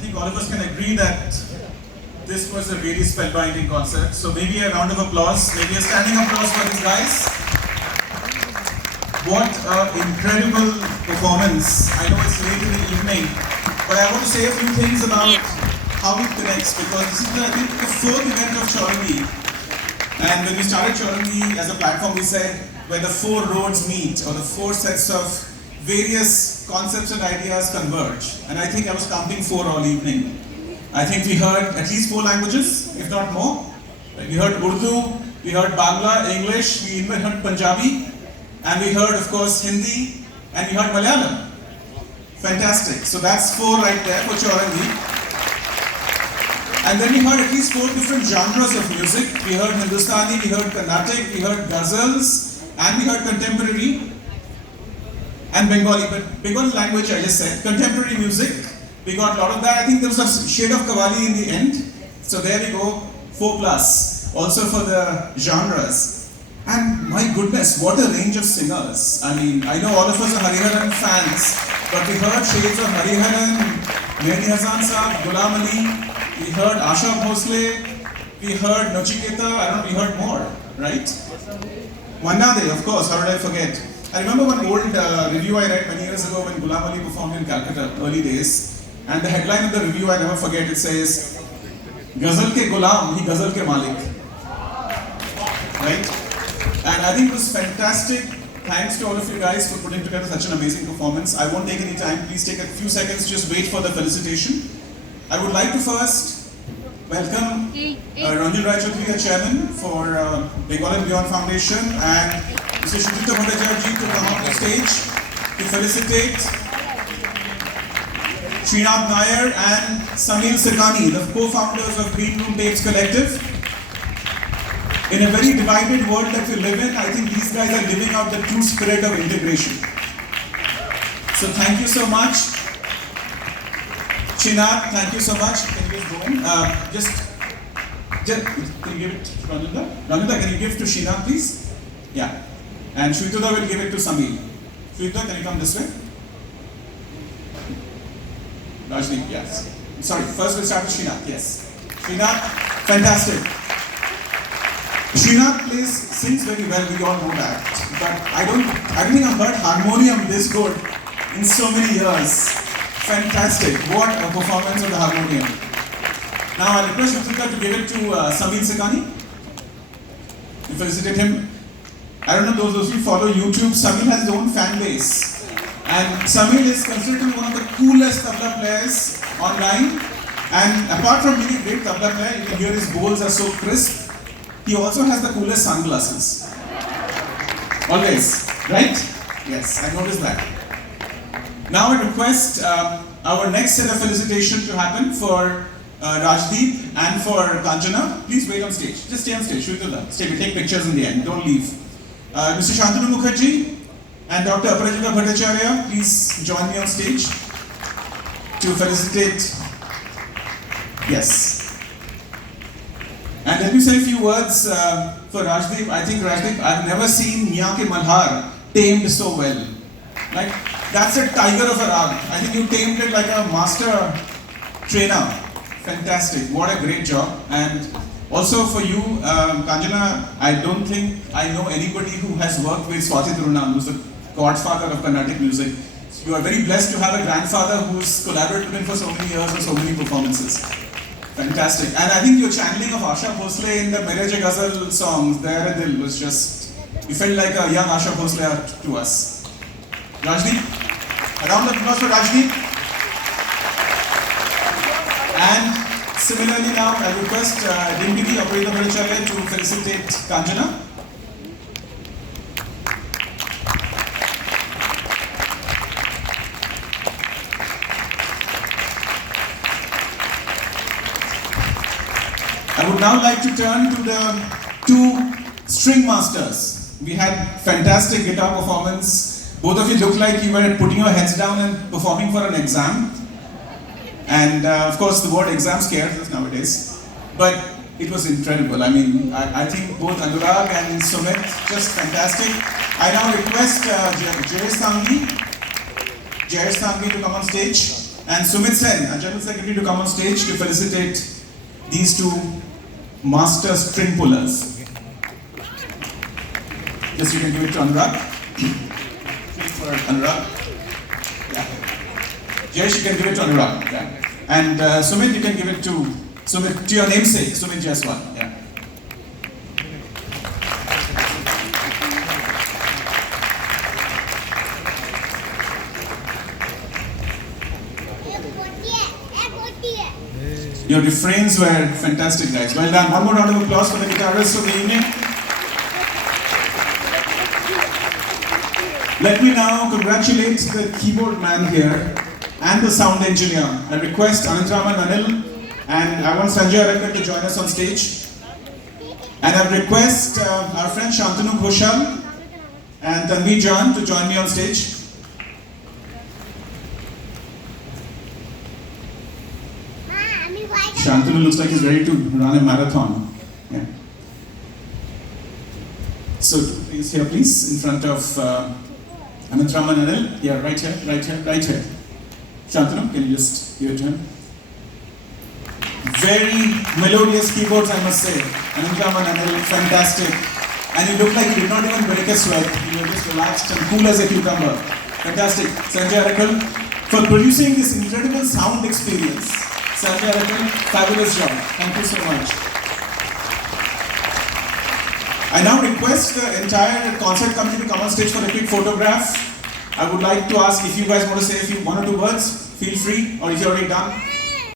think all of us can agree that this was a really spellbinding concert. So maybe a round of applause, maybe a standing applause for these guys. What an incredible performance. I know it's late in the evening, but I want to say a few things about how it connects, because this is, I think, the fourth event of Chaurangi. And when we started Chaurangi as a platform, we said where the four roads meet, or the four sets of various concepts and ideas converge. And I think I was counting four all evening. I think we heard at least four languages, if not more. We heard Urdu, we heard Bangla, English, we even heard Punjabi, and we heard, of course, Hindi, and we heard Malayalam. Fantastic. So that's four right there for Chaurangi. And then we heard at least four different genres of music. We heard Hindustani, we heard Carnatic, we heard ghazals, and we heard contemporary and Bengali. But Bengali language, I just said. Contemporary music, we got a lot of that. I think there was a shade of Qawwali in the end. So there we go, 4+. Also for the genres. And my goodness, what a range of singers. I mean, I know all of us are Hariharan fans, but we heard shades of Hariharan, Mehdi Hasan Saab, Ghulam Ali, we heard Asha Bhosle, we heard Nachiketa, I don't know, we heard more, right? Manna De, of course, how did I forget? I remember one old review I read many years ago when Ghulam Ali performed in Calcutta, early days. And the headline of the review, I never forget, it says, Ghazal ke Ghulam, he Ghazal ke Malik. Right? And I think it was fantastic. Thanks to all of you guys for putting together such an amazing performance. I won't take any time. Please take a few seconds, just wait for the felicitation. I would like to first welcome Ranjan Rai Chaudhary, chairman for Bengal and Beyond Foundation, and Mr. Sujita Bhattacharya to come on the stage to felicitate Srinath Nair and Samir Sikani, the co-founders of Green Room Tapes Collective. In a very divided world that we live in, I think these guys are living out the true spirit of integration. So thank you so much. Srinath, thank you so much. Can you just go in? Can you give it to Ranjita? Ranjita, can you give to Srinath, please? Yeah. And Shwituda will give it to Samir. Shwituda, can you come this way? Rajdeep, yes. Sorry, first we'll start with Srinath, yes. Srinath, fantastic. Srinath sings very well, we all know that. But I don't think I've heard harmonium this good in so many years. Fantastic. What a performance of the harmonium. Now I request Yutika to give it to Samir Sikani. You felicitate him. I don't know, those who follow YouTube, Samir has his own fan base. And Samir is considered to be one of the coolest tabla players online. And apart from being a great tabla player, you can hear his bowls are so crisp. He also has the coolest sunglasses. Always, right? Yes, I noticed that. Now I request our next set of felicitation to happen for Rajdeep and for Kanchana. Please wait on stage. Just stay on stage. Stay. We take pictures in the end. Don't leave. Mr. Shantanu Mukherjee and Dr. Aparajita Bhattacharya, please join me on stage to felicitate. Yes. And let me say a few words for Rajdeep. I think Rajdeep, I've never seen Mia Ke Malhar tamed so well. Like, that's a tiger of a rag. I think you tamed it like a master trainer. Fantastic. What a great job. And also for you, Kanjana, I don't think I know anybody who has worked with Swati Thirunan, who's the godfather of Carnatic music. You are very blessed to have a grandfather who's collaborated with him for so many years and so many performances. Fantastic. And I think your channeling of Asha Bhosle in the Mere Je Ghazal songs, Dare Dil, was just, you felt like a young Asha Bhosle to us. Rajdeep, a round of applause for Rajdeep. And similarly now, I request Dimpiti Aparajita Bhattacharya to felicitate Kanjana. I would now like to turn to the two string masters. We had fantastic guitar performance. Both of you looked like you were putting your heads down and performing for an exam. And of course the word exam scares us nowadays. But it was incredible. I mean, I think both Anurag and Sumit, just fantastic. I now request Jayesh Sanghi to come on stage. and Sumit Sen, our General Secretary, to come on stage to felicitate these two master string pullers. Just you can give it to Anurag. For Anurag. Yeah. Jayesh, you can give it to Anurag. Yeah. And Sumit, you can give it to Sumit, to your namesake, Sumit Jaiswal. Yeah. Your refrains were fantastic, guys. Well done. One more round of applause for the guitarists of the evening. Let me now congratulate the keyboard man here and the sound engineer. I request Anantraman Anil and I want Sanjay Arakkal to join us on stage. And I request our friend Shantanu Ghoshal and Tanvi Jan to join me on stage. Shantanu looks like he's ready to run a marathon. Yeah. So, please here, please, in front of Anantraman Anil. Yeah, right here, right here, right here. Shantanu, can you just give it to him? Very melodious keyboards, I must say. Anantraman Anil, fantastic. And you look like you did not even break a sweat. You were just relaxed and cool as a cucumber. Fantastic. Sanjay Arakkal, for producing this incredible sound experience. Sanjay Arakkal, fabulous job. Thank you so much. I now request the entire concert committee to come on stage for a quick photograph. I would like to ask if you guys want to say one or two words, feel free, or if you're already done.